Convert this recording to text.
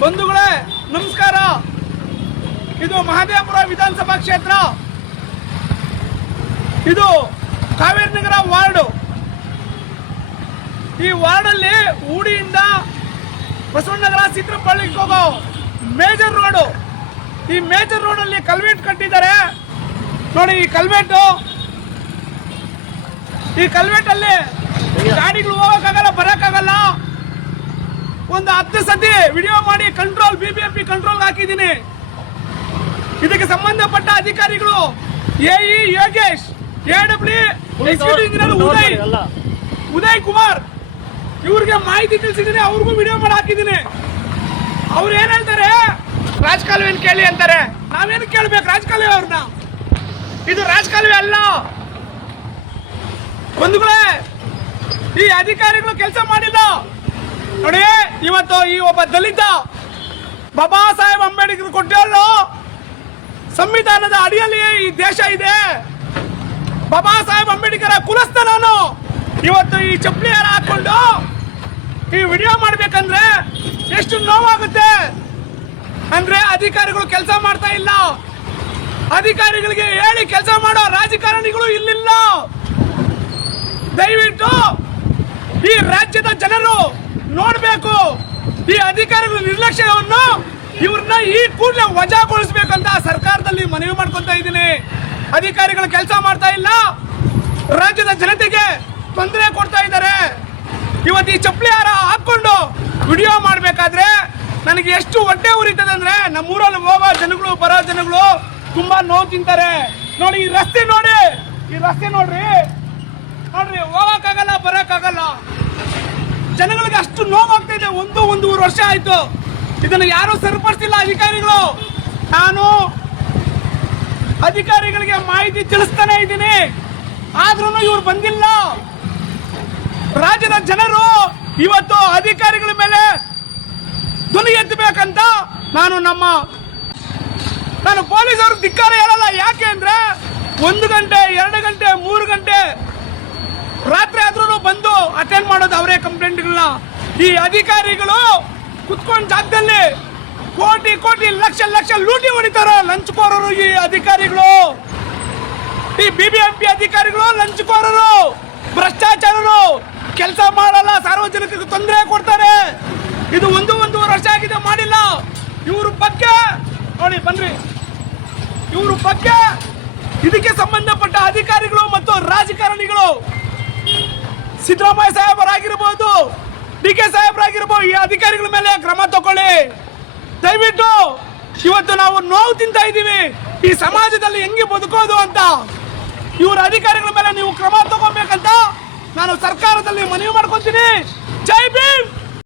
ಬಂಧುಗಳೇ, ನಮಸ್ಕಾರ. ಇದು ಮಹದೇವಪುರ ವಿಧಾನಸಭಾ ಕ್ಷೇತ್ರ. ಇದು ಕಾವೇರಿ ನಗರ ವಾರ್ಡ್. ಈ ವಾರ್ಡ್ ಅಲ್ಲಿ ಊಡಿಯಿಂದ ಬಸವನಗರ ಚಿತ್ರಪಳ್ಳಿಗೆ ಹೋಗೋ ಮೇಜರ್ ರೋಡು. ಈ ಮೇಜರ್ ಅಲ್ಲಿ ಕಲ್ವೆಟ್ ಕಟ್ಟಿದ್ದಾರೆ. ನೋಡಿ ಈ ಕಲ್ವೆಟ್ಟು. ಈ ಕಲ್ವೆಟ್ಟಲ್ಲಿ ಗಾಡಿಗಳು ಹೋಗೋಕ್ಕಾಗಲ್ಲ, ಬರೋಕ್ಕಾಗಲ್ಲ. ಒಂದು ಹತ್ತು ಸತಿ ವಿಡಿಯೋ ಮಾಡಿ ಕಂಟ್ರೋಲ್ ಬಿಬಿಎಂಪಿ ಕಂಟ್ರೋಲ್ ಹಾಕಿದ್ದೀನಿ. ಇದಕ್ಕೆ ಸಂಬಂಧಪಟ್ಟ ಅಧಿಕಾರಿಗಳು AE Yogesh A W Uday Uday Kumar ಇವ್ರಿಗೆ ಮಾಹಿತಿ ತಿಳಿಸಿದ್ದೀನಿ ಅವ್ರಿಗೂ ವಿಡಿಯೋ ಮಾಡಿ ಹಾಕಿದ್ದೀನಿ. ಅವ್ರು ಏನ್ ಹೇಳ್ತಾರೆ? ರಾಜಕಾಲುವೆನ್ ಕೇಳಿ ಅಂತಾರೆ. ನಾವೇನು ಕೇಳ್ಬೇಕು ರಾಜಕಾಲುವೆ ಅವ್ರನ್ನ? ಇದು ರಾಜಕಾಲುವೆ ಅಲ್ಲ? ಬಂಧುಗಳೇ ಈ ಅಧಿಕಾರಿಗಳು ಕೆಲಸ ಮಾಡಿಲ್ಲ? ನೋಡಿ, ಇವತ್ತು ಈ ಒಬ್ಬ ದಲಿತ ಬಾಬಾ ಸಾಹೇಬ್ ಅಂಬೇಡ್ಕರ್ ಕೊಟ್ಟಿರೋ ಸಂವಿಧಾನದ ಅಡಿಯಲ್ಲಿ ಈ ದೇಶ ಇದೆ. ಬಾಬಾ ಸಾಹೇಬ್ ಅಂಬೇಡ್ಕರ್ ಕುಲಸ್ತ ನಾನು ಇವತ್ತು ಈ ಚಪ್ಪಲಿ ಹಾಕೊಂಡು ಈ ವಿಡಿಯೋ ಮಾಡ್ಬೇಕಂದ್ರೆ ಎಷ್ಟು ನೋವಾಗುತ್ತೆ. ಅಂದ್ರೆ ಅಧಿಕಾರಿಗಳು ಕೆಲಸ ಮಾಡ್ತಾ ಇಲ್ಲ. ಅಧಿಕಾರಿಗಳಿಗೆ ಹೇಳಿ ಕೆಲಸ ಮಾಡೋ ರಾಜಕಾರಣಿಗಳು ಇಲ್ಲಿಲ್ಲ. ದಯವಿಟ್ಟು ಈ ರಾಜ್ಯದ ಜನರು ನೋಡ್ಬೇಕು. ಈ ಅಧಿಕಾರಿಗಳ ನಿರ್ಲಕ್ಷ್ಯವನ್ನು ಇವ್ರನ್ನ ಈ ಕೂಡಲೇ ವಜಾಗೊಳಿಸ್ಬೇಕಂತ ಸರ್ಕಾರದಲ್ಲಿ ಮನವಿ ಮಾಡ್ಕೊತಾ ಇದ್ದೀನಿ. ಅಧಿಕಾರಿಗಳು ಕೆಲಸ ಮಾಡ್ತಾ ಇಲ್ಲ. ರಾಜ್ಯದ ಜನತೆಗೆ ತೊಂದರೆ ಕೊಡ್ತಾ ಇದ್ದಾರೆ. ಇವತ್ತು ಈ ಚಪ್ಪಲಿ ಹಾರ ಹಾಕೊಂಡು ವಿಡಿಯೋ ಮಾಡಬೇಕಾದ್ರೆ ನನಗೆ ಎಷ್ಟು ಹೊಟ್ಟೆ ಉರಿತದೆ ಅಂದ್ರೆ ನಮ್ಮೂರಲ್ಲಿ ಹೋಗೋ ಜನಗಳು, ಬರೋ ಜನಗಳು ತುಂಬಾ ನೋವು ತಿಂತಾರೆ. ನೋಡಿ, ಈ ರಸ್ತೆ ನೋಡಿ. ಈ ರಸ್ತೆ ನೋಡ್ರಿ. ನೋಡ್ರಿ, ಹೋಗಕ್ಕಾಗಲ್ಲ, ಬರಕ್ಕಾಗಲ್ಲ. ಜನಗಳಿಗೆ ಅಷ್ಟು ನೋವಾಗ್ತಾ ಇದೆ ಒಂದು, ಒಂದೂವರೆ ವರ್ಷ ಆಯ್ತು. ಇದನ್ನು ಯಾರು ಸರಿಪಡಿಸಿಲ್ಲ ಅಧಿಕಾರಿಗಳು. ನಾನು ಅಧಿಕಾರಿಗಳಿಗೆ ಮಾಹಿತಿ ತಿಳಿಸ್ತಾನೆ ಇದ್ದೀನಿ. ಆದ್ರೂ ಇವ್ರು ಬಂದಿಲ್ಲ. ರಾಜ್ಯದ ಜನರು ಇವತ್ತು ಅಧಿಕಾರಿಗಳ ಮೇಲೆ ಧ್ವನಿ ಎತ್ತಬೇಕಂತ ನಾನು ನಮ್ಮ ನಾನು ಪೊಲೀಸರು ಧಿಕ್ಕಾರ ಹೇಳಲ್ಲ. ಯಾಕೆ ಅಂದ್ರೆ ಒಂದು ಗಂಟೆ, ಎರಡು ಗಂಟೆ, ಮೂರು ಗಂಟೆ ರಾತ್ರಿ ಆದ್ರೂ ಬಂದು ಅಟೆಂಡ್ ಮಾಡೋದು ಅವರೇ ಕಂಪ್ಲೇಂಟ್ಗಳನ್ನ ಈ ಅಧಿಕಾರಿಗಳು ಕುತ್ಕೊಂಡ್ ಜಾಗದಲ್ಲಿ ಕೋಟಿ ಕೋಟಿ ಲಕ್ಷ ಲಕ್ಷ ಲೂಟಿ ಹೊಡಿತಾರ ಲಂಚಕೋರರು ಈ ಅಧಿಕಾರಿಗಳು. ಈ ಬಿಬಿಎಂಪಿ ಅಧಿಕಾರಿಗಳು ಲಂಚಕೋರರು, ಭ್ರಷ್ಟಾಚಾರರು, ಕೆಲಸ ಮಾಡಲ್ಲ, ಸಾರ್ವಜನಿಕರಿಗೆ ತೊಂದರೆ ಕೊಡ್ತಾರೆ. ಇದು ಒಂದು ಒಂದೂವರೆ ವರ್ಷ ಆಗಿದೆ, ಮಾಡಿಲ್ಲ. ಇವ್ರ ಬಗ್ಗೆ ನೋಡಿ, ಬನ್ರಿ. ಇವ್ರ ಬಗ್ಗೆ ಇದಕ್ಕೆ ಸಂಬಂಧಪಟ್ಟ ಅಧಿಕಾರಿಗಳು ಮತ್ತು ರಾಜಕಾರಣಿಗಳು ಸಿದ್ದರಾಮಯ್ಯ ಸಾಹೇಬರಾಗಿರ್ಬೋದು, ಡಿ ಕೆ ಸಾಹೇಬರಾಗಿರ್ಬೋದು, ಈ ಅಧಿಕಾರಿಗಳ ಮೇಲೆ ಕ್ರಮ ತಗೊಳ್ಳಿ ದಯವಿಟ್ಟು ಇವತ್ತು ನಾವು ನೋವು ತಿಂತ ಇದ್ದೀವಿ. ಈ ಸಮಾಜದಲ್ಲಿ ಹೆಂಗೆ ಬದುಕೋದು ಅಂತ. ಇವರ ಅಧಿಕಾರಿಗಳ ಮೇಲೆ ನೀವು ಕ್ರಮ ತಗೋಬೇಕಂತ ನಾನು ಸರ್ಕಾರದಲ್ಲಿ ಮನವಿ ಮಾಡ್ಕೊತೀನಿ. ಜೈ ಭೀಮ್!